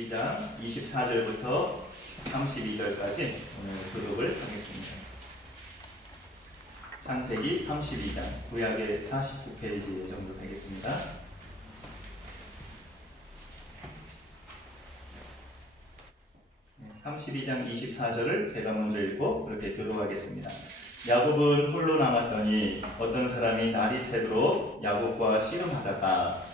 32장 24절부터 32절까지 오늘 교독을 하겠습니다. 창세기 32장, 구약의 49페이지 정도 되겠습니다. 32장 24절을 제가 먼저 읽고 그렇게 교독하겠습니다. 야곱은 홀로 남았더니 어떤 사람이 날이 새도록 야곱과 씨름하다가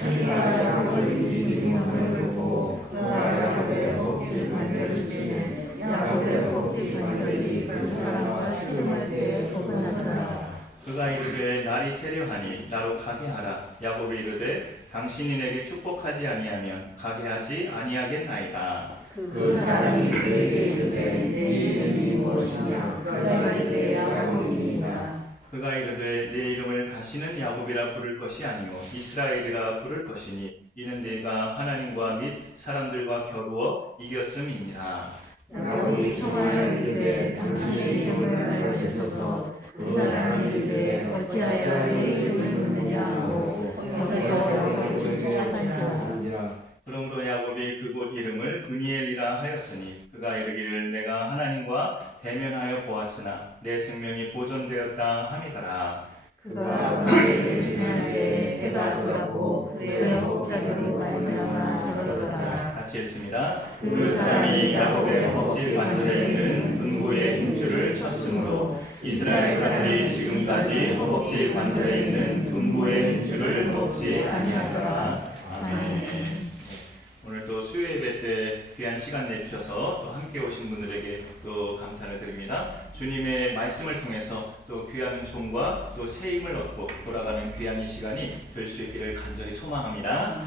자기가 야곱을 이기는 형을 보고 그가 야곱의 억지 관절을 치는 야곱의 억지 관절이 그 사람과 씨름할 때에 포근하더라. 그가 이르되 날이 새려하니 나로 가게 하라. 야곱이 이르되 당신이 내게 축복하지 아니하면 가게 하지 아니하겠나이다. 그 사람이 그에게 이르되 내 이름이 무엇이냐. 그가 이르되 야곱이니이다. 그가 이르되 내 이름을 다시는 야곱이라 부를 것이 아니요 이스라엘이라 부를 것이니 이는 내가 하나님과 및 사람들과 겨루어 이겼음이니라. 야곱이 청하여 이르되 당신의 이름을 알려주소서. 그 사람이 이르되 어찌하여 내 이름을 묻느냐 하고 거기서 야곱을 쫓아간지라. 그러므로 야곱이 그곳 이름을 브니엘이라 하였으니 그가 이르기를 내가 하나님과 대면하여 보았으나 내 생명이 보존되었다 함이더라. 그가 그에게 지날 때에 해가 돌았고 그의 억자들로 말미암아 저러더라. 같이 읽습니다. 그 사람이 야곱의 억지 관절에 있는 등부의 힘줄을 쳤으므로 이스라엘 사람들이 지금까지 억지 관절에 있는 등부의 힘줄을 놓지 아니하더라. 아멘. 오늘 또 수요 예배 때 귀한 시간 내주셔서 또 함께 오신 분들에게 또 감사를 드립니다. 주님의 말씀을 통해서 또 귀한 종과 또 새 힘을 얻고 돌아가는 귀한 이 시간이 될 수 있기를 간절히 소망합니다.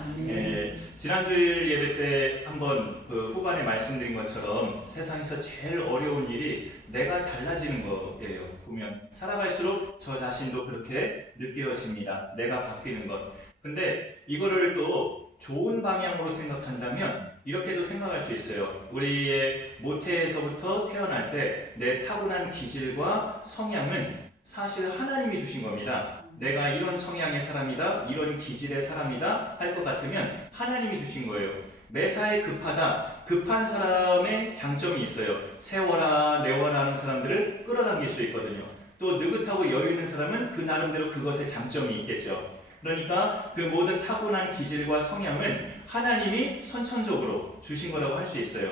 지난주일 예배 때 한번 그 후반에 말씀드린 것처럼 세상에서 제일 어려운 일이 내가 달라지는 거예요. 보면 살아갈수록 저 자신도 그렇게 느껴집니다. 내가 바뀌는 것. 근데 이거를 또 좋은 방향으로 생각한다면 이렇게도 생각할 수 있어요. 우리의 모태에서부터 태어날 때 내 타고난 기질과 성향은 사실 하나님이 주신 겁니다. 내가 이런 성향의 사람이다, 이런 기질의 사람이다 할 것 같으면 하나님이 주신 거예요. 매사에 급한 사람의 장점이 있어요. 세워라, 내워라 하는 사람들을 끌어당길 수 있거든요. 또 느긋하고 여유 있는 사람은 그 나름대로 그것의 장점이 있겠죠. 그러니까 그 모든 타고난 기질과 성향은 하나님이 선천적으로 주신 거라고 할 수 있어요.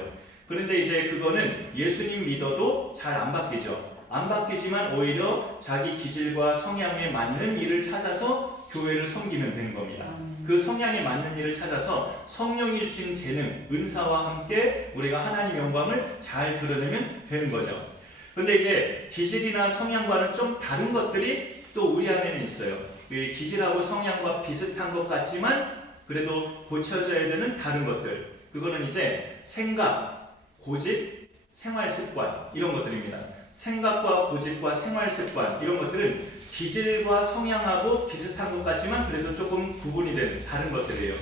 그런데 이제 그거는 예수님 믿어도 잘 안 바뀌죠. 안 바뀌지만 오히려 자기 기질과 성향에 맞는 일을 찾아서 교회를 섬기면 되는 겁니다. 그 성향에 맞는 일을 찾아서 성령이 주신 재능, 은사와 함께 우리가 하나님 영광을 잘 드러내면 되는 거죠. 그런데 이제 기질이나 성향과는 좀 다른 것들이 또 우리 안에는 있어요. 기질하고 성향과 비슷한 것 같지만 그래도 고쳐져야 되는 다른 것들. 그거는 이제 생각, 고집, 생활 습관 이런 것들입니다. 생각과 고집과 생활 습관 이런 것들은 기질과 성향하고 비슷한 것 같지만 그래도 조금 구분이 되는 다른 것들이에요.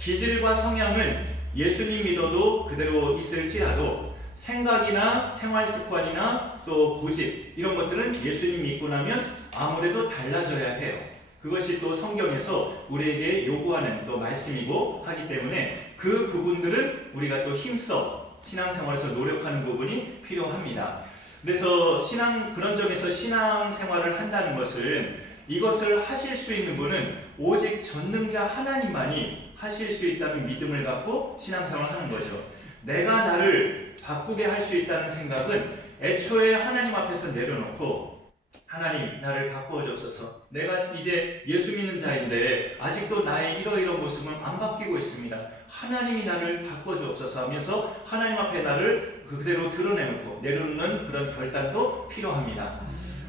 기질과 성향은 예수님 믿어도 그대로 있을지라도 생각이나 생활 습관이나 또 고집 이런 것들은 예수님 믿고 나면 아무래도 달라져야 해요. 그것이 또 성경에서 우리에게 요구하는 또 말씀이고 하기 때문에 그 부분들은 우리가 또 힘써 신앙생활에서 노력하는 부분이 필요합니다. 그래서 그런 점에서 신앙생활을 한다는 것은 이것을 하실 수 있는 분은 오직 전능자 하나님만이 하실 수 있다는 믿음을 갖고 신앙생활을 하는 거죠. 내가 나를 바꾸게 할 수 있다는 생각은 애초에 하나님 앞에서 내려놓고 하나님 나를 바꾸어 주옵소서. 내가 이제 예수 믿는 자인데 아직도 나의 이러이러한 모습은 안 바뀌고 있습니다. 하나님이 나를 바꾸어 주옵소서 하면서 하나님 앞에 나를 그대로 드러내놓고 내려놓는 그런 결단도 필요합니다.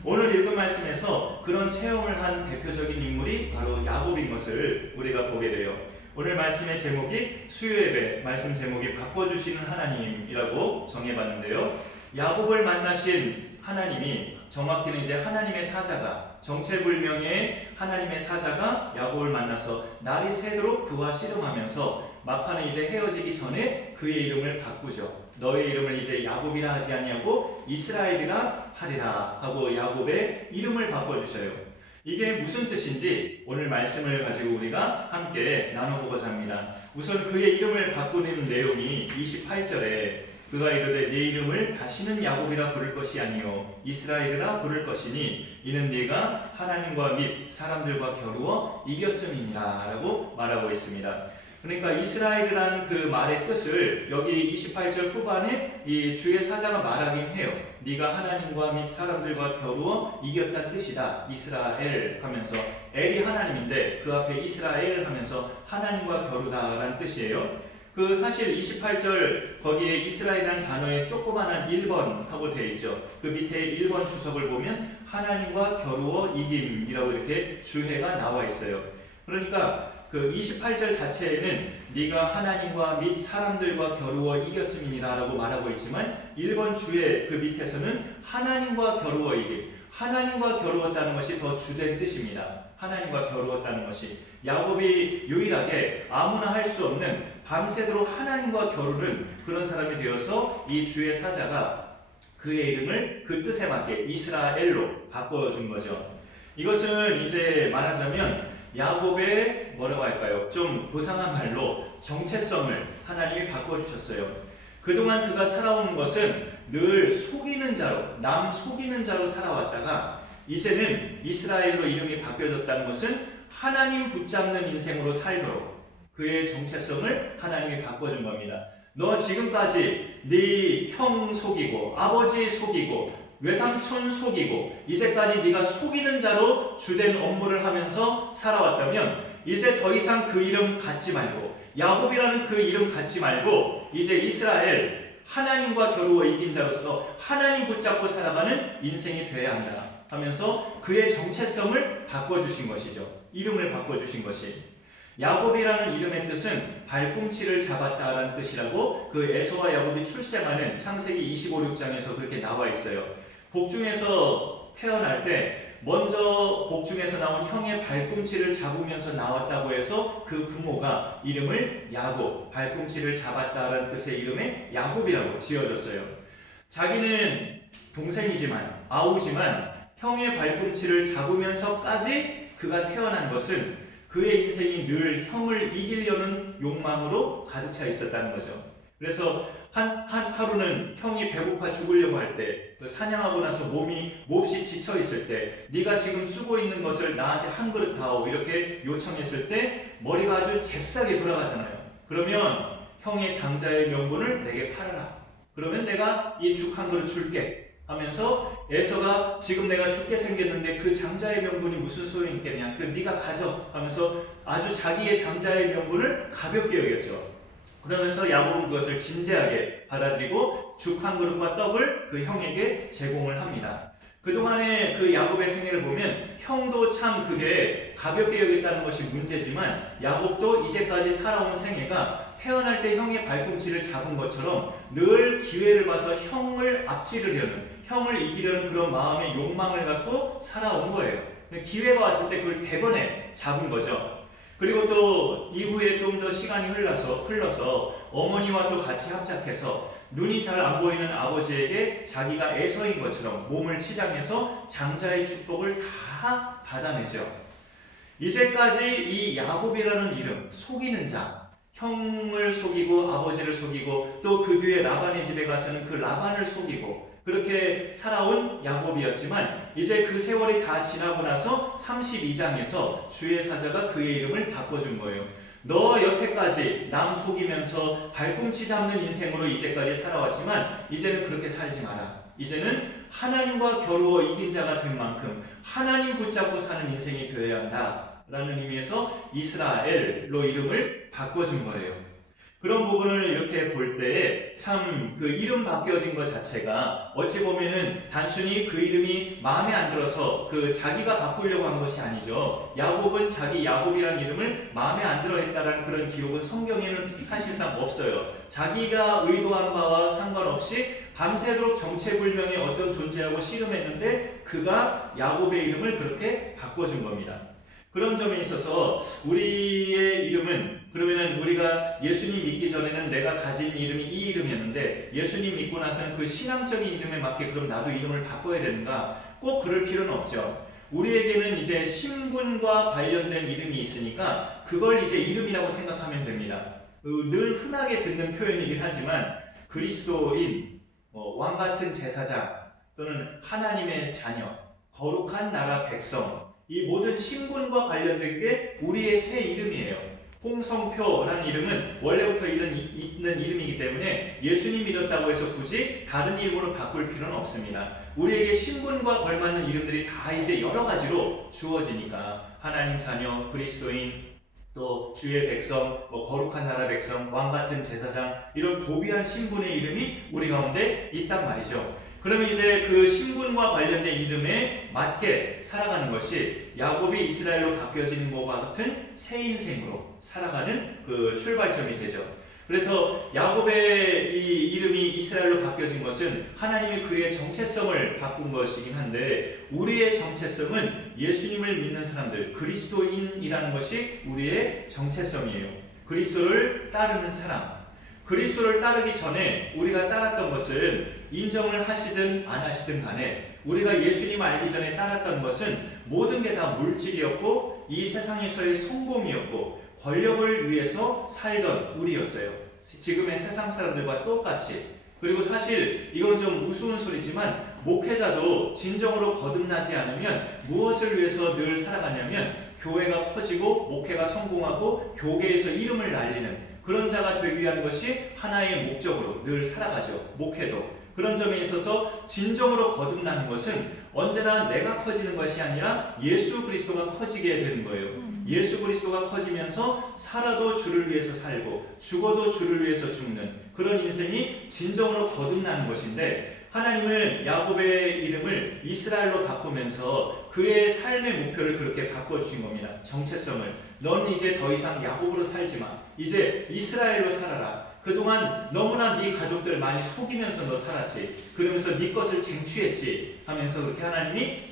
오늘 읽은 말씀에서 그런 체험을 한 대표적인 인물이 바로 야곱인 것을 우리가 보게 돼요. 오늘 말씀의 제목이 수요예배 말씀 제목이 바꿔주시는 하나님이라고 정해봤는데요. 야곱을 만나신 하나님이 정확히는 이제 하나님의 사자가 정체불명의 하나님의 사자가 야곱을 만나서 날이 새도록 그와 씨름하면서 막판에 이제 헤어지기 전에 그의 이름을 바꾸죠. 너의 이름을 이제 야곱이라 하지 아니하고 이스라엘이라 하리라 하고 야곱의 이름을 바꿔주셔요. 이게 무슨 뜻인지 오늘 말씀을 가지고 우리가 함께 나눠보고자 합니다. 우선 그의 이름을 바꾸는 내용이 28절에 그가 이르되 네 이름을 다시는 야곱이라 부를 것이 아니요 이스라엘이라 부를 것이니 이는 네가 하나님과 및 사람들과 겨루어 이겼음이니라 라고 말하고 있습니다. 그러니까 이스라엘이라는 그 말의 뜻을 여기 28절 후반에 이 주의 사자가 말하긴 해요. 네가 하나님과 및 사람들과 겨루어 이겼다는 뜻이다. 이스라엘 하면서 엘이 하나님인데 그 앞에 이스라엘 하면서 하나님과 겨루다라는 뜻이에요. 그 사실 28절 거기에 이스라엘이라는 단어에 조그만한 1번 하고 되어 있죠. 그 밑에 1번 주석을 보면 하나님과 겨루어 이김이라고 이렇게 주해가 나와 있어요. 그러니까 그 28절 자체에는 네가 하나님과 및 사람들과 겨루어 이겼음이니라 라고 말하고 있지만 1번 주의 그 밑에서는 하나님과 겨루어 이김, 하나님과 겨루었다는 것이 더 주된 뜻입니다. 하나님과 겨루었다는 것이 야곱이 유일하게 아무나 할 수 없는 밤새도록 하나님과 겨루는 그런 사람이 되어서 이 주의 사자가 그의 이름을 그 뜻에 맞게 이스라엘로 바꿔준 거죠. 이것은 이제 말하자면 야곱의 뭐라고 할까요? 좀 고상한 말로 정체성을 하나님이 바꿔주셨어요. 그동안 그가 살아온 것은 늘 속이는 자로, 남 속이는 자로 살아왔다가 이제는 이스라엘로 이름이 바뀌어졌다는 것은 하나님 붙잡는 인생으로 살도록 그의 정체성을 하나님이 바꿔준 겁니다. 너 지금까지 네 형 속이고 아버지 속이고 외삼촌 속이고 이제까지 네가 속이는 자로 주된 업무를 하면서 살아왔다면 이제 더 이상 그 이름 갖지 말고 야곱이라는 그 이름 갖지 말고 이제 이스라엘 하나님과 겨루어 이긴 자로서 하나님 붙잡고 살아가는 인생이 되어야 한다 하면서 그의 정체성을 바꿔주신 것이죠. 이름을 바꿔주신 것이 야곱이라는 이름의 뜻은 발꿈치를 잡았다라는 뜻이라고 그 에서와 야곱이 출생하는 창세기 25, 6장에서 그렇게 나와 있어요. 복중에서 태어날 때 먼저 복중에서 나온 형의 발꿈치를 잡으면서 나왔다고 해서 그 부모가 이름을 야곱, 발꿈치를 잡았다라는 뜻의 이름에 야곱이라고 지어줬어요. 자기는 동생이지만 아우지만 형의 발꿈치를 잡으면서까지 그가 태어난 것은 그의 인생이 늘 형을 이기려는 욕망으로 가득 차 있었다는 거죠. 그래서 하루는 형이 배고파 죽으려고 할 때, 사냥하고 나서 몸이 몹시 지쳐 있을 때, 네가 지금 쓰고 있는 것을 나한테 한 그릇 다오 이렇게 요청했을 때 머리가 아주 잽싸게 돌아가잖아요. 그러면 형의 장자의 명분을 내게 팔아라. 그러면 내가 이 죽 한 그릇 줄게. 하면서 에서가 지금 내가 죽게 생겼는데 그 장자의 명분이 무슨 소용이 있겠냐. 그럼 네가 가져 하면서 아주 자기의 장자의 명분을 가볍게 여겼죠. 그러면서 야곱은 그것을 진지하게 받아들이고 죽 한 그릇과 떡을 그 형에게 제공을 합니다. 그동안의 그 야곱의 생애를 보면 형도 참 그게 가볍게 여겼다는 것이 문제지만 야곱도 이제까지 살아온 생애가 태어날 때 형의 발꿈치를 잡은 것처럼 늘 기회를 봐서 형을 앞지르려는, 형을 이기려는 그런 마음의 욕망을 갖고 살아온 거예요. 기회가 왔을 때 그걸 대번에 잡은 거죠. 그리고 또 이후에 좀 더 시간이 흘러서 어머니와 또 같이 합작해서 눈이 잘 안 보이는 아버지에게 자기가 에서인 것처럼 몸을 치장해서 장자의 축복을 다 받아내죠. 이제까지 이 야곱이라는 이름, 속이는 자, 형을 속이고 아버지를 속이고 또 그 뒤에 라반의 집에 가서는 그 라반을 속이고 그렇게 살아온 야곱이었지만 이제 그 세월이 다 지나고 나서 32장에서 주의 사자가 그의 이름을 바꿔준 거예요. 너 여태까지 남 속이면서 발꿈치 잡는 인생으로 이제까지 살아왔지만 이제는 그렇게 살지 마라. 이제는 하나님과 겨루어 이긴 자가 된 만큼 하나님 붙잡고 사는 인생이 되어야 한다 라는 의미에서 이스라엘로 이름을 바꿔준 거예요. 그런 부분을 이렇게 볼 때에 참 그 이름 바뀌어진 것 자체가 어찌 보면은 단순히 그 이름이 마음에 안 들어서 그 자기가 바꾸려고 한 것이 아니죠. 야곱은 자기 야곱이라는 이름을 마음에 안 들어 했다라는 그런 기록은 성경에는 사실상 없어요. 자기가 의도한 바와 상관없이 밤새도록 정체불명의 어떤 존재하고 씨름했는데 그가 야곱의 이름을 그렇게 바꿔준 겁니다. 그런 점에 있어서 우리의 이름은 그러면은 우리가 예수님 믿기 전에는 내가 가진 이름이 이 이름이었는데 예수님 믿고 나서는 그 신앙적인 이름에 맞게 그럼 나도 이름을 바꿔야 되는가? 꼭 그럴 필요는 없죠. 우리에게는 이제 신분과 관련된 이름이 있으니까 그걸 이제 이름이라고 생각하면 됩니다. 늘 흔하게 듣는 표현이긴 하지만 그리스도인, 왕같은 제사장 또는 하나님의 자녀, 거룩한 나라 백성, 이 모든 신분과 관련된 게 우리의 새 이름이에요. 홍성표라는 이름은 원래부터 있는 이름이기 때문에 예수님 믿었다고 해서 굳이 다른 이름으로 바꿀 필요는 없습니다. 우리에게 신분과 걸맞는 이름들이 다 이제 여러 가지로 주어지니까 하나님 자녀, 그리스도인, 또 주의 백성, 거룩한 나라 백성, 왕같은 제사장, 이런 고귀한 신분의 이름이 우리 가운데 있단 말이죠. 그러면 이제 그 신분과 관련된 이름에 맞게 살아가는 것이 야곱이 이스라엘로 바뀌어진 것과 같은 새 인생으로 살아가는 그 출발점이 되죠. 그래서 야곱의 이 이름이 이스라엘로 바뀌어진 것은 하나님이 그의 정체성을 바꾼 것이긴 한데, 우리의 정체성은 예수님을 믿는 사람들, 그리스도인이라는 것이 우리의 정체성이에요. 그리스도를 따르는 사람. 그리스도를 따르기 전에 우리가 따랐던 것은 인정을 하시든 안 하시든 간에 우리가 예수님 알기 전에 따랐던 것은 모든 게 다 물질이었고 이 세상에서의 성공이었고 권력을 위해서 살던 우리였어요. 지금의 세상 사람들과 똑같이. 그리고 사실 이건 좀 우스운 소리지만 목회자도 진정으로 거듭나지 않으면 무엇을 위해서 늘 살아가냐면 교회가 커지고 목회가 성공하고 교계에서 이름을 날리는 그런 자가 되기 위한 것이 하나의 목적으로 늘 살아가죠. 목회도. 그런 점에 있어서 진정으로 거듭나는 것은 언제나 내가 커지는 것이 아니라 예수 그리스도가 커지게 되는 거예요. 예수 그리스도가 커지면서 살아도 주를 위해서 살고 죽어도 주를 위해서 죽는 그런 인생이 진정으로 거듭나는 것인데, 하나님은 야곱의 이름을 이스라엘로 바꾸면서 그의 삶의 목표를 그렇게 바꿔주신 겁니다. 정체성을. 넌 이제 더 이상 야곱으로 살지 마. 이제 이스라엘로 살아라. 그동안 너무나 네 가족들 많이 속이면서 너 살았지. 그러면서 네 것을 쟁취했지 하면서 그렇게 하나님이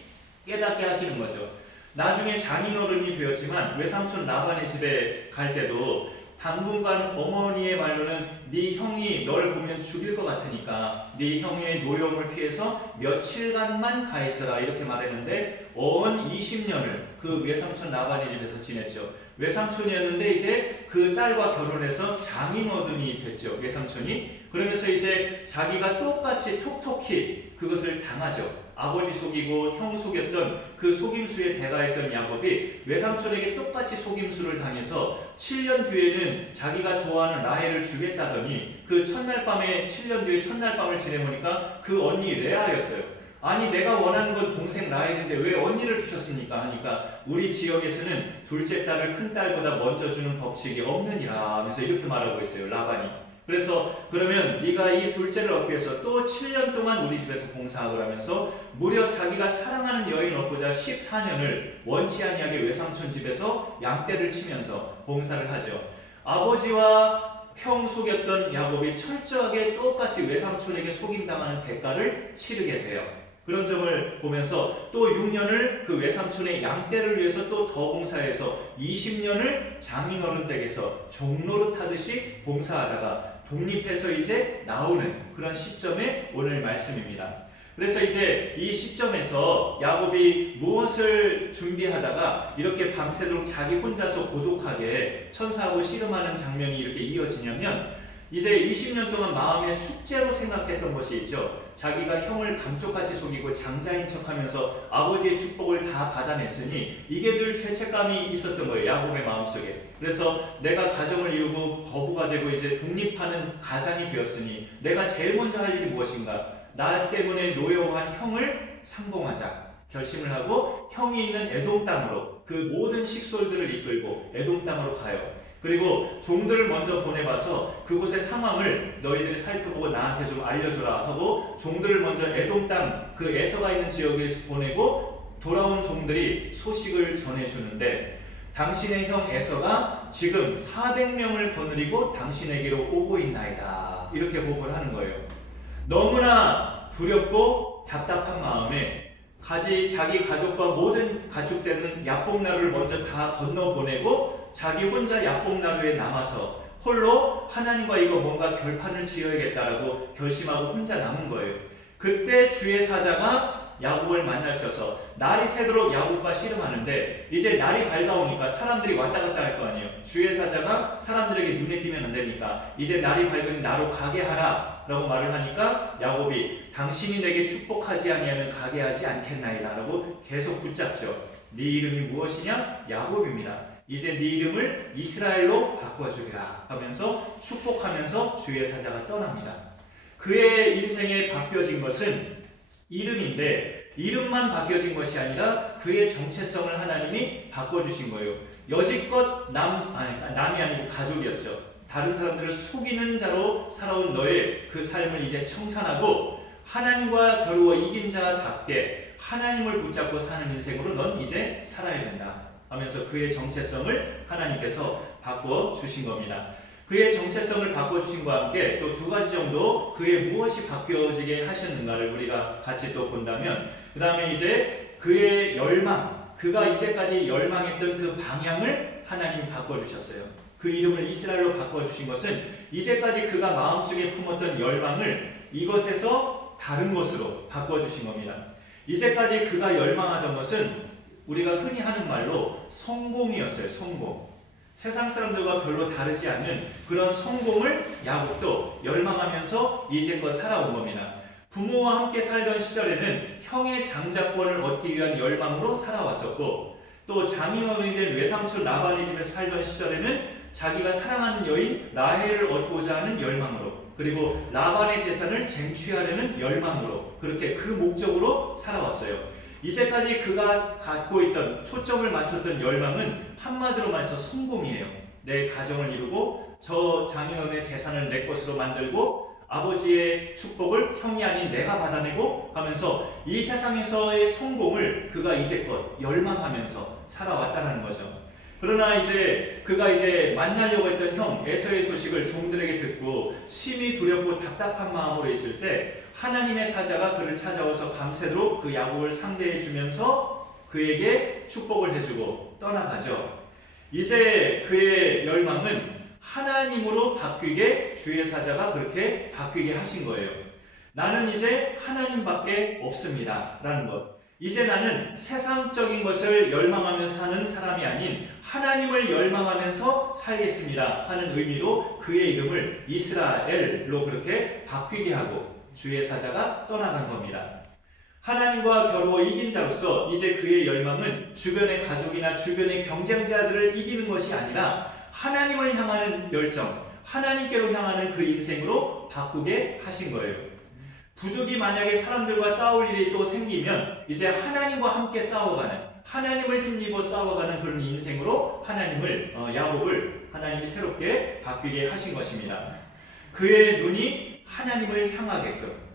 깨닫게 하시는 거죠. 나중에 장인어른이 되었지만 외삼촌 라반의 집에 갈 때도 당분간 어머니의 말로는 네 형이 널 보면 죽일 것 같으니까 네 형의 노여움을 피해서 며칠간만 가 있어라 이렇게 말했는데 언 20년을 그 외삼촌 라반의 집에서 지냈죠. 외삼촌이었는데 이제 그 딸과 결혼해서 장인어른이 됐죠. 외삼촌이. 그러면서 이제 자기가 똑같이 톡톡히 그것을 당하죠. 아버지 속이고 형 속였던 그 속임수의 대가였던 야곱이 외삼촌에게 똑같이 속임수를 당해서 7년 뒤에는 자기가 좋아하는 라헬을 주겠다더니 그 첫날 밤에 7년 뒤에 첫날 밤을 지내보니까 그 언니 레아였어요. 아니 내가 원하는 건 동생 라헬인데 왜 언니를 주셨습니까? 하니까 우리 지역에서는 둘째 딸을 큰 딸보다 먼저 주는 법칙이 없느니라 하면서 이렇게 말하고 있어요. 라반이. 그래서 그러면 네가 이 둘째를 얻기 위해서 또 7년 동안 우리 집에서 봉사하고 하면서 무려 자기가 사랑하는 여인 얻고자 14년을 원치 아니하게 외삼촌 집에서 양떼를 치면서 봉사를 하죠. 아버지와 형 속였던 야곱이 철저하게 똑같이 외삼촌에게 속임당하는 대가를 치르게 돼요. 그런 점을 보면서 또 6년을 그 외삼촌의 양떼를 위해서 또 더 봉사해서 20년을 장인어른 댁에서 종노릇하듯이 봉사하다가 독립해서 이제 나오는 그런 시점에 오늘 말씀입니다. 그래서 이제 이 시점에서 야곱이 무엇을 준비하다가 이렇게 밤새도록 자기 혼자서 고독하게 천사하고 씨름하는 장면이 이렇게 이어지냐면, 이제 20년 동안 마음의 숙제로 생각했던 것이 있죠. 자기가 형을 감쪽같이 속이고 장자인 척하면서 아버지의 축복을 다 받아냈으니 이게 늘 죄책감이 있었던 거예요. 야곱의 마음속에. 그래서 내가 가정을 이루고 거부가 되고 이제 독립하는 가장이 되었으니 내가 제일 먼저 할 일이 무엇인가? 나 때문에 노여워한 형을 상봉하자 결심을 하고 형이 있는 에돔 땅으로 그 모든 식솔들을 이끌고 에돔 땅으로 가요. 그리고 종들을 먼저 보내봐서 그곳의 상황을 너희들이 살펴보고 나한테 좀 알려줘라 하고 종들을 먼저 에돔 땅 그 에서가 있는 지역에서 보내고 돌아온 종들이 소식을 전해주는데, 당신의 형 에서가 지금 400명을 거느리고 당신에게로 오고 있나이다 이렇게 보고를 하는 거예요. 너무나 두렵고 답답한 마음에 자기 가족과 모든 가축되는 야복나루를 먼저 다 건너보내고 자기 혼자 야복나루에 남아서 홀로 하나님과 이거 뭔가 결판을 지어야겠다라고 결심하고 혼자 남은 거예요. 그때 주의 사자가 야곱을 만나 주셔서 날이 새도록 야곱과 씨름하는데 이제 날이 밝아오니까 사람들이 왔다 갔다 할 거 아니에요. 주의 사자가 사람들에게 눈에 띄면 안 되니까 이제 날이 밝으니 나로 가게 하라 라고 말을 하니까 야곱이 당신이 내게 축복하지 아니하면 가게 하지 않겠나이다 라고 계속 붙잡죠. 네 이름이 무엇이냐? 야곱입니다. 이제 네 이름을 이스라엘로 바꿔주리라 하면서 축복하면서 주의 사자가 떠납니다. 그의 인생에 바뀌어진 것은 이름인데 이름만 바뀌어진 것이 아니라 그의 정체성을 하나님이 바꿔주신 거예요. 여지껏 남이 아니고 가족이었죠. 다른 사람들을 속이는 자로 살아온 너의 그 삶을 이제 청산하고 하나님과 겨루어 이긴 자답게 하나님을 붙잡고 사는 인생으로 넌 이제 살아야 된다 하면서 그의 정체성을 하나님께서 바꿔 주신 겁니다. 그의 정체성을 바꿔주신과 함께 또 두 가지 정도 그의 무엇이 바뀌어지게 하셨는가를 우리가 같이 또 본다면 그 다음에 이제 그의 열망, 그가 이제까지 열망했던 그 방향을 하나님이 바꿔주셨어요. 그 이름을 이스라엘로 바꿔주신 것은 이제까지 그가 마음속에 품었던 열망을 이것에서 다른 것으로 바꿔주신 겁니다. 이제까지 그가 열망하던 것은 우리가 흔히 하는 말로 성공이었어요. 성공. 세상 사람들과 별로 다르지 않은 그런 성공을 야곱도 열망하면서 이제껏 살아온 겁니다. 부모와 함께 살던 시절에는 형의 장자권을 얻기 위한 열망으로 살아왔었고 또 장인어른이 된 외삼촌 라반의 집에서 살던 시절에는 자기가 사랑하는 여인 라헬을 얻고자 하는 열망으로 그리고 라반의 재산을 쟁취하려는 열망으로 그렇게 그 목적으로 살아왔어요. 이제까지 그가 갖고 있던 초점을 맞췄던 열망은 한마디로 말해서 성공이에요. 내 가정을 이루고 저 장인어른의 재산을 내 것으로 만들고 아버지의 축복을 형이 아닌 내가 받아내고 하면서 이 세상에서의 성공을 그가 이제껏 열망하면서 살아왔다는 거죠. 그러나 이제 그가 이제 만나려고 했던 형 에서의 소식을 종들에게 듣고 심히 두렵고 답답한 마음으로 있을 때 하나님의 사자가 그를 찾아와서 밤새도록 그 야곱을 상대해 주면서 그에게 축복을 해주고 떠나가죠. 이제 그의 열망은 하나님으로 바뀌게 주의 사자가 그렇게 바뀌게 하신 거예요. 나는 이제 하나님밖에 없습니다 라는 것. 이제 나는 세상적인 것을 열망하며 사는 사람이 아닌 하나님을 열망하면서 살겠습니다 하는 의미로 그의 이름을 이스라엘로 그렇게 바뀌게 하고 주의 사자가 떠나간 겁니다. 하나님과 겨루어 이긴 자로서 이제 그의 열망은 주변의 가족이나 주변의 경쟁자들을 이기는 것이 아니라 하나님을 향하는 열정, 하나님께로 향하는 그 인생으로 바꾸게 하신 거예요. 부득이 만약에 사람들과 싸울 일이 또 생기면 이제 하나님과 함께 싸워가는, 하나님을 힘입어 싸워가는 그런 인생으로 야곱을 하나님이 새롭게 바뀌게 하신 것입니다. 그의 눈이 하나님을 향하게끔,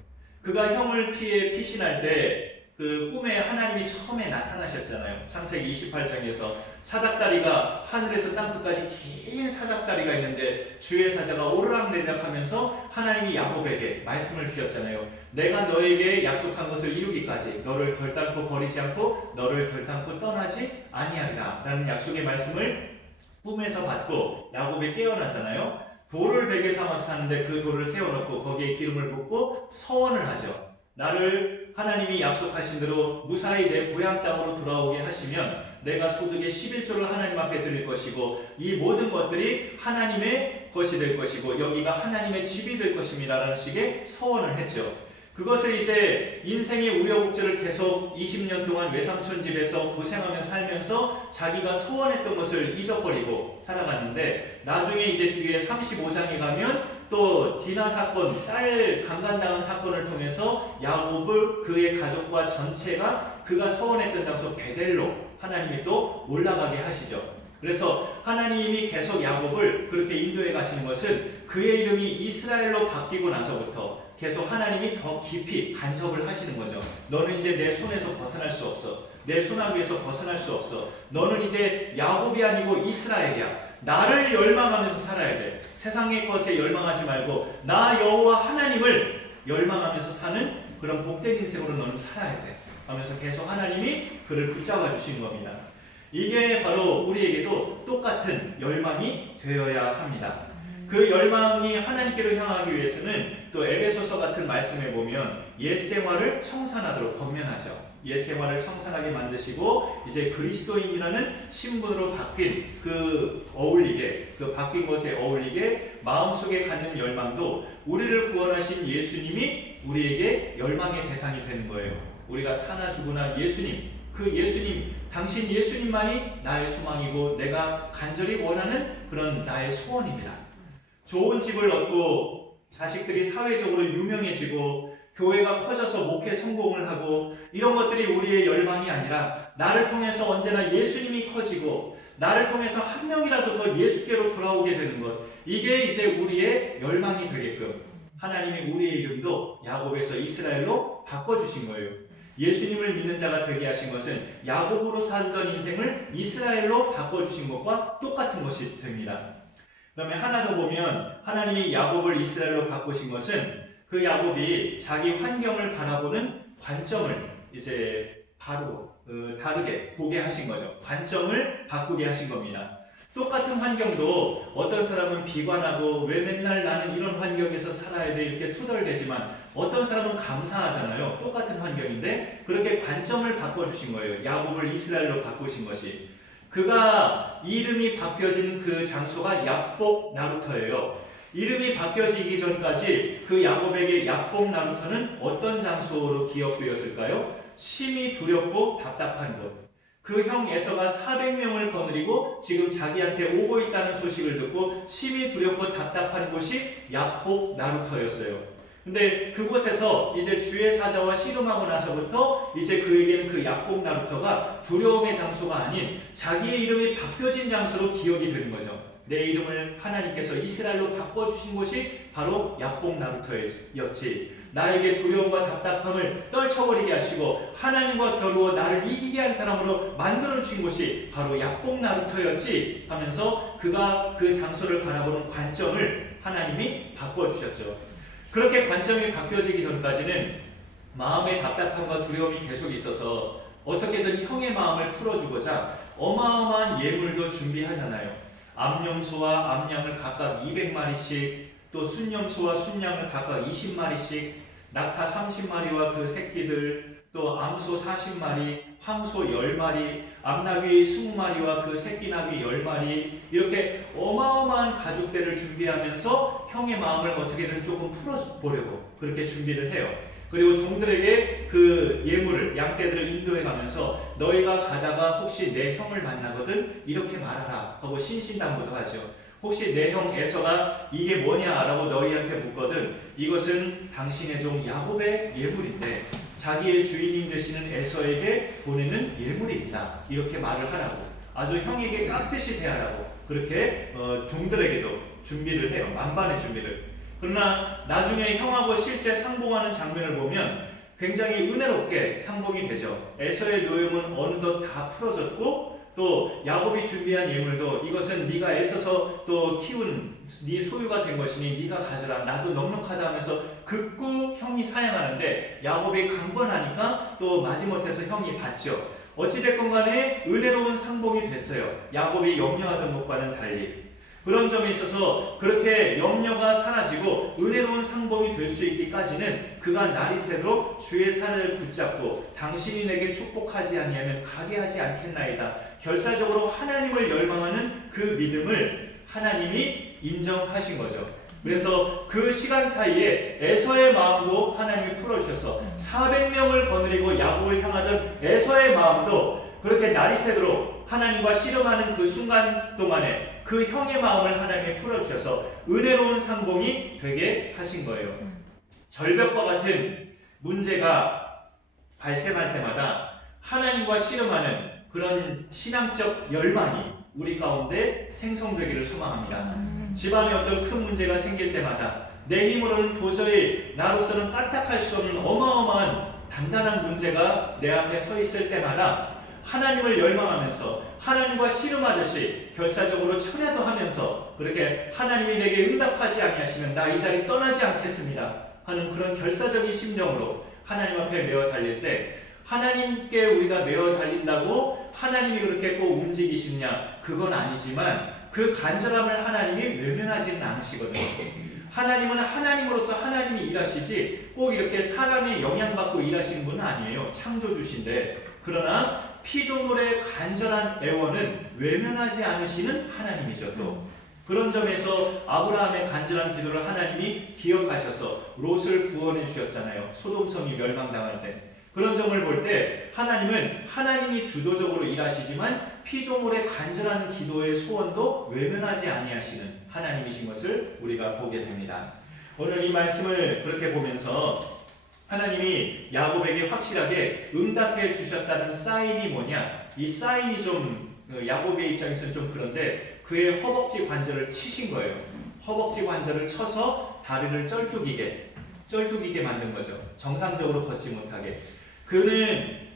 그가 형을 피해 피신할 때 그 꿈에 하나님이 처음에 나타나셨잖아요. 창세기 28장에서 사닥다리가 하늘에서 땅끝까지 긴 사닥다리가 있는데 주의 사자가 오르락내리락 하면서 하나님이 야곱에게 말씀을 주셨잖아요. 내가 너에게 약속한 것을 이루기까지 너를 결단코 버리지 않고 너를 결단코 떠나지 아니하리라 라는 약속의 말씀을 꿈에서 받고 야곱이 깨어나잖아요. 돌을 베개 삼아서 사는데 그 돌을 세워놓고 거기에 기름을 붓고 서원을 하죠. 나를 하나님이 약속하신 대로 무사히 내 고향 땅으로 돌아오게 하시면 내가 소득의 11조를 하나님 앞에 드릴 것이고 이 모든 것들이 하나님의 것이 될 것이고 여기가 하나님의 집이 될 것입니다 라는 식의 서원을 했죠. 그것을 이제 인생의 우여곡절을 계속 20년 동안 외삼촌 집에서 고생하며 살면서 자기가 서원했던 것을 잊어버리고 살아갔는데 나중에 이제 뒤에 35장에 가면 또 디나 사건, 딸 강간당한 사건을 통해서 야곱을 그의 가족과 전체가 그가 서원했던 장소 베델로 하나님이 또 올라가게 하시죠. 그래서 하나님이 계속 야곱을 그렇게 인도해 가시는 것은 그의 이름이 이스라엘로 바뀌고 나서부터 계속 하나님이 더 깊이 간섭을 하시는 거죠. 너는 이제 내 손에서 벗어날 수 없어. 내 손아귀에서 벗어날 수 없어. 너는 이제 야곱이 아니고 이스라엘이야. 나를 열망하면서 살아야 돼. 세상의 것에 열망하지 말고 나 여호와 하나님을 열망하면서 사는 그런 복된 인생으로 너는 살아야 돼 하면서 계속 하나님이 그를 붙잡아 주시는 겁니다. 이게 바로 우리에게도 똑같은 열망이 되어야 합니다. 그 열망이 하나님께로 향하기 위해서는 또 에베소서 같은 말씀에 보면 옛 생활을 청산하도록 권면하죠. 옛 생활을 청산하게 만드시고 이제 그리스도인이라는 신분으로 바뀐 그 바뀐 것에 어울리게 마음속에 갖는 열망도 우리를 구원하신 예수님이 우리에게 열망의 대상이 되는 거예요. 우리가 사나 죽으나 예수님, 그 예수님, 당신 예수님만이 나의 소망이고 내가 간절히 원하는 그런 나의 소원입니다. 좋은 집을 얻고 자식들이 사회적으로 유명해지고 교회가 커져서 목회 성공을 하고 이런 것들이 우리의 열망이 아니라 나를 통해서 언제나 예수님이 커지고 나를 통해서 한 명이라도 더 예수께로 돌아오게 되는 것, 이게 이제 우리의 열망이 되게끔 하나님이 우리의 이름도 야곱에서 이스라엘로 바꿔주신 거예요. 예수님을 믿는 자가 되게 하신 것은 야곱으로 살던 인생을 이스라엘로 바꿔주신 것과 똑같은 것이 됩니다. 그 다음에 하나 더 보면 하나님이 야곱을 이스라엘로 바꾸신 것은 그 야곱이 자기 환경을 바라보는 관점을 이제 바로 다르게 보게 하신 거죠. 관점을 바꾸게 하신 겁니다. 똑같은 환경도 어떤 사람은 비관하고 왜 맨날 나는 이런 환경에서 살아야 돼 이렇게 투덜대지만 어떤 사람은 감사하잖아요. 똑같은 환경인데 그렇게 관점을 바꿔주신 거예요. 야곱을 이스라엘로 바꾸신 것이. 그가 이름이 바뀌어진 그 장소가 야복 나루터예요. 이름이 바뀌어지기 전까지 그 야곱에게 야복 나루터는 어떤 장소로 기억되었을까요? 심히 두렵고 답답한 곳. 그 형 에서가 400명을 거느리고 지금 자기한테 오고 있다는 소식을 듣고 심히 두렵고 답답한 곳이 야복 나루터였어요. 근데 그곳에서 이제 주의 사자와 씨름하고 나서부터 이제 그에게는 그 야복 나루터가 두려움의 장소가 아닌 자기의 이름이 바뀌어진 장소로 기억이 되는 거죠. 내 이름을 하나님께서 이스라엘로 바꿔주신 곳이 바로 야복 나루터였지. 나에게 두려움과 답답함을 떨쳐버리게 하시고 하나님과 겨루어 나를 이기게 한 사람으로 만들어주신 곳이 바로 야복 나루터였지 하면서 그가 그 장소를 바라보는 관점을 하나님이 바꿔주셨죠. 그렇게 관점이 바뀌어지기 전까지는 마음의 답답함과 두려움이 계속 있어서 어떻게든 형의 마음을 풀어주고자 어마어마한 예물도 준비하잖아요. 암염소와 암양을 각각 200마리씩, 또 순염소와 순양을 각각 20마리씩, 낙타 30마리와 그 새끼들, 또 암소 40마리, 황소 10마리, 암나귀 20마리와 그 새끼나귀 10마리, 이렇게 어마어마한 가죽대를 준비하면서 형의 마음을 어떻게든 조금 풀어보려고 그렇게 준비를 해요. 그리고 종들에게 그 예물을, 양떼들을 인도해 가면서 너희가 가다가 혹시 내 형을 만나거든 이렇게 말하라 하고 신신당부도 하죠. 혹시 내 형 에서가 이게 뭐냐 라고 너희한테 묻거든 이것은 당신의 종 야곱의 예물인데 자기의 주인님 되시는 에서에게 보내는 예물입니다. 이렇게 말을 하라고, 아주 형에게 깍듯이 대하라고 그렇게 종들에게도 준비를 해요. 만반의 준비를. 그러나 나중에 형하고 실제 상봉하는 장면을 보면 굉장히 은혜롭게 상봉이 되죠. 에서의 노염은 어느덧 다 풀어졌고 또 야곱이 준비한 예물도 이것은 네가 애써서 또 키운 네 소유가 된 것이니 네가 가져라, 나도 넉넉하다 하면서 극구 형이 사양하는데 야곱이 강권하니까 또 마지못해서 형이 받죠. 어찌됐건 간에 은혜로운 상봉이 됐어요. 야곱이 염려하던 것과는 달리. 그런 점에 있어서 그렇게 염려가 사라지고 은혜로운 상봉이 될 수 있기까지는 그가 날이 새도록 주의 살을 붙잡고 당신이 내게 축복하지 아니하면 가게 하지 않겠나이다. 결사적으로 하나님을 열망하는 그 믿음을 하나님이 인정하신 거죠. 그래서 그 시간 사이에 에서의 마음도 하나님이 풀어주셔서 400명을 거느리고 야곱을 향하던 에서의 마음도 그렇게 날이 새도록 하나님과 씨름하는 그 순간 동안에 그 형의 마음을 하나님이 풀어주셔서 은혜로운 상봉이 되게 하신 거예요. 절벽과 같은 문제가 발생할 때마다 하나님과 씨름하는 그런 신앙적 열망이 우리 가운데 생성되기를 소망합니다. 집안에 어떤 큰 문제가 생길 때마다 내 힘으로는 도저히 나로서는 까딱할 수 없는 어마어마한 단단한 문제가 내 앞에 서 있을 때마다 하나님을 열망하면서 하나님과 씨름하듯이 결사적으로 철야도 하면서 그렇게 하나님이 내게 응답하지 아니하시면 나 이 자리 떠나지 않겠습니다 하는 그런 결사적인 심정으로 하나님 앞에 메어 달릴 때 하나님께 우리가 메어 달린다고 하나님이 그렇게 꼭 움직이시냐? 그건 아니지만 그 간절함을 하나님이 외면하지는 않으시거든요. 하나님은 하나님으로서 하나님이 일하시지 꼭 이렇게 사람의 영향받고 일하시는 분은 아니에요. 창조주신데. 그러나 피조물의 간절한 애원은 외면하지 않으시는 하나님이죠. 또 그런 점에서 아브라함의 간절한 기도를 하나님이 기억하셔서 롯을 구원해 주셨잖아요. 소돔성이 멸망당할 때. 그런 점을 볼 때 하나님은 하나님이 주도적으로 일하시지만 피조물의 간절한 기도의 소원도 외면하지 아니하시는 하나님이신 것을 우리가 보게 됩니다. 오늘 이 말씀을 그렇게 보면서 하나님이 야곱에게 확실하게 응답해 주셨다는 사인이 뭐냐? 이 사인이 좀 야곱의 입장에서는 좀 그런데 그의 허벅지 관절을 치신 거예요. 허벅지 관절을 쳐서 다리를 쩔뚝이게 만든 거죠. 정상적으로 걷지 못하게.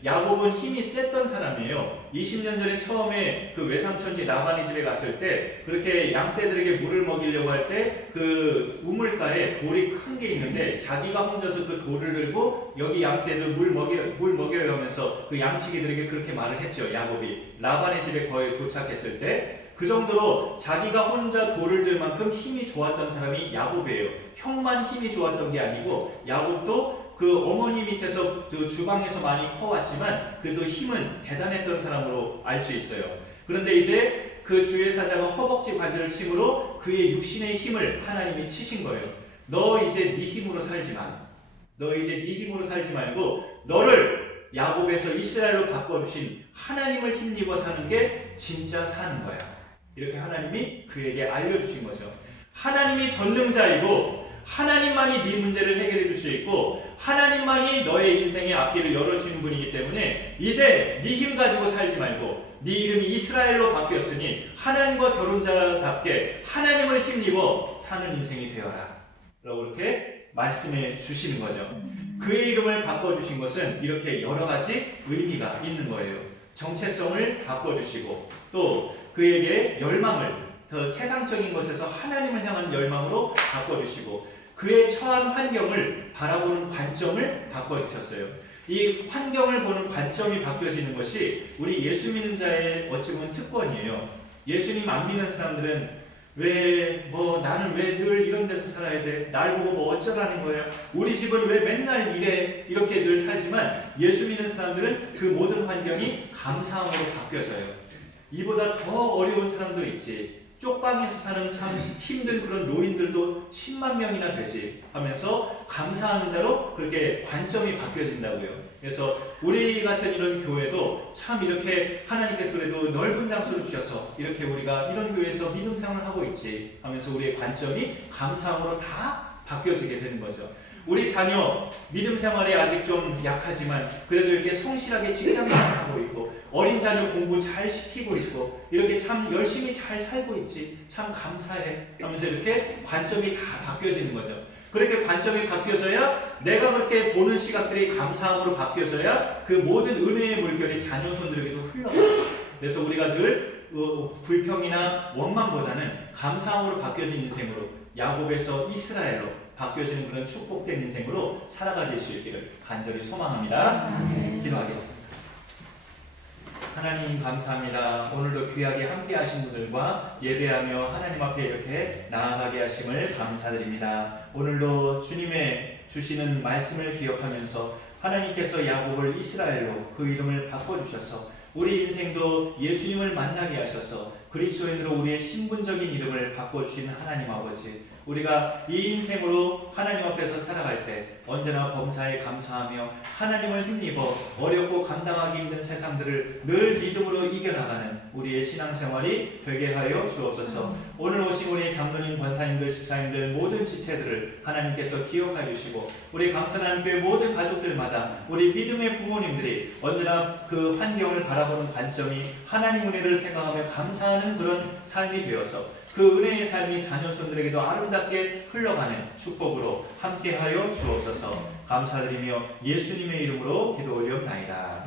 야곱은 힘이 셌던 사람이에요. 20년 전에 처음에 그 외삼촌집 라반의 집에 갔을 때 그렇게 양떼들에게 물을 먹이려고 할 때 그 우물가에 돌이 큰 게 있는데 자기가 혼자서 그 돌을 들고 여기 양떼들 물 먹여요 하면서 그 양치기들에게 그렇게 말을 했죠. 야곱이 라반의 집에 거의 도착했을 때 그 정도로 자기가 혼자 돌을 들 만큼 힘이 좋았던 사람이 야곱이에요. 형만 힘이 좋았던 게 아니고 야곱도 그 어머니 밑에서 그 주방에서 많이 커왔지만 그래도 힘은 대단했던 사람으로 알 수 있어요. 그런데 이제 그 주의 사자가 허벅지 관절을 침으로 그의 육신의 힘을 하나님이 치신 거예요. 너 이제 네 힘으로 살지 마. 너 이제 네 힘으로 살지 말고 너를 야곱에서 이스라엘로 바꿔주신 하나님을 힘입어 사는 게 진짜 사는 거야. 이렇게 하나님이 그에게 알려주신 거죠. 하나님이 전능자이고 하나님만이 네 문제를 해결해 줄 수 있고 하나님만이 너의 인생의 앞길을 열어주시는 분이기 때문에 이제 네 힘 가지고 살지 말고 네 이름이 이스라엘로 바뀌었으니 하나님과 결혼자답게 하나님을 힘입어 사는 인생이 되어라 라고 이렇게 말씀해 주시는 거죠. 그의 이름을 바꿔주신 것은 이렇게 여러 가지 의미가 있는 거예요. 정체성을 바꿔주시고 또 그에게 열망을 더 세상적인 것에서 하나님을 향한 열망으로 바꿔주시고 그의 처한 환경을 바라보는 관점을 바꿔주셨어요. 이 환경을 보는 관점이 바뀌어지는 것이 우리 예수 믿는 자의 어찌 보면 특권이에요. 예수님 안 믿는 사람들은 나는 왜 늘 이런 데서 살아야 돼? 날 보고 뭐 어쩌라는 거예요? 우리 집은 왜 맨날 이래? 이렇게 늘 살지만 예수 믿는 사람들은 그 모든 환경이 감사함으로 바뀌어져요. 이보다 더 어려운 사람도 있지. 쪽방에서 사는 참 힘든 그런 노인들도 10만 명이나 되지 하면서 감사하는 자로 그렇게 관점이 바뀌어진다고요. 그래서 우리 같은 이런 교회도 참 이렇게 하나님께서 그래도 넓은 장소를 주셔서 이렇게 우리가 이런 교회에서 믿음 생활을 하고 있지 하면서 우리의 관점이 감사함으로 다 바뀌어지게 되는 거죠. 우리 자녀 믿음 생활에 아직 좀 약하지만 그래도 이렇게 성실하게 직장생활 하고 있고 어린 자녀 공부 잘 시키고 있고 이렇게 참 열심히 잘 살고 있지 참 감사해 하면서 이렇게 관점이 다 바뀌어지는 거죠. 그렇게 관점이 바뀌어져야 내가 그렇게 보는 시각들이 감사함으로 바뀌어져야 그 모든 은혜의 물결이 자녀 손들에게도 흘러가요. 그래서 우리가 늘 불평이나 원망보다는 감사함으로 바뀌어진 인생으로 야곱에서 이스라엘로 바뀌어지는 그런 축복된 인생으로 살아가실 수 있기를 간절히 소망합니다. 기도하겠습니다. 하나님 감사합니다. 오늘도 귀하게 함께 하신 분들과 예배하며 하나님 앞에 이렇게 나아가게 하심을 감사드립니다. 오늘도 주님의 주시는 말씀을 기억하면서 하나님께서 야곱을 이스라엘로 그 이름을 바꿔주셔서 우리 인생도 예수님을 만나게 하셔서 그리스도인으로 우리의 신분적인 이름을 바꿔주시는 하나님 아버지, 우리가 이 인생으로 하나님 앞에서 살아갈 때 언제나 범사에 감사하며 하나님을 힘입어 어렵고 감당하기 힘든 세상들을 늘 믿음으로 이겨나가는 우리의 신앙생활이 되게 하여 주옵소서. 오늘 오신 우리 장로님, 권사님들, 집사님들 모든 지체들을 하나님께서 기억하여 주시고 우리 강선한 교회 모든 가족들마다 우리 믿음의 부모님들이 언제나 그 환경을 바라보는 관점이 하나님 은혜를 생각하며 감사하는 그런 삶이 되어서 그 은혜의 삶이 자녀손들에게도 아름답게 흘러가는 축복으로 함께하여 주옵소서. 감사드리며 예수님의 이름으로 기도 올려옵나이다.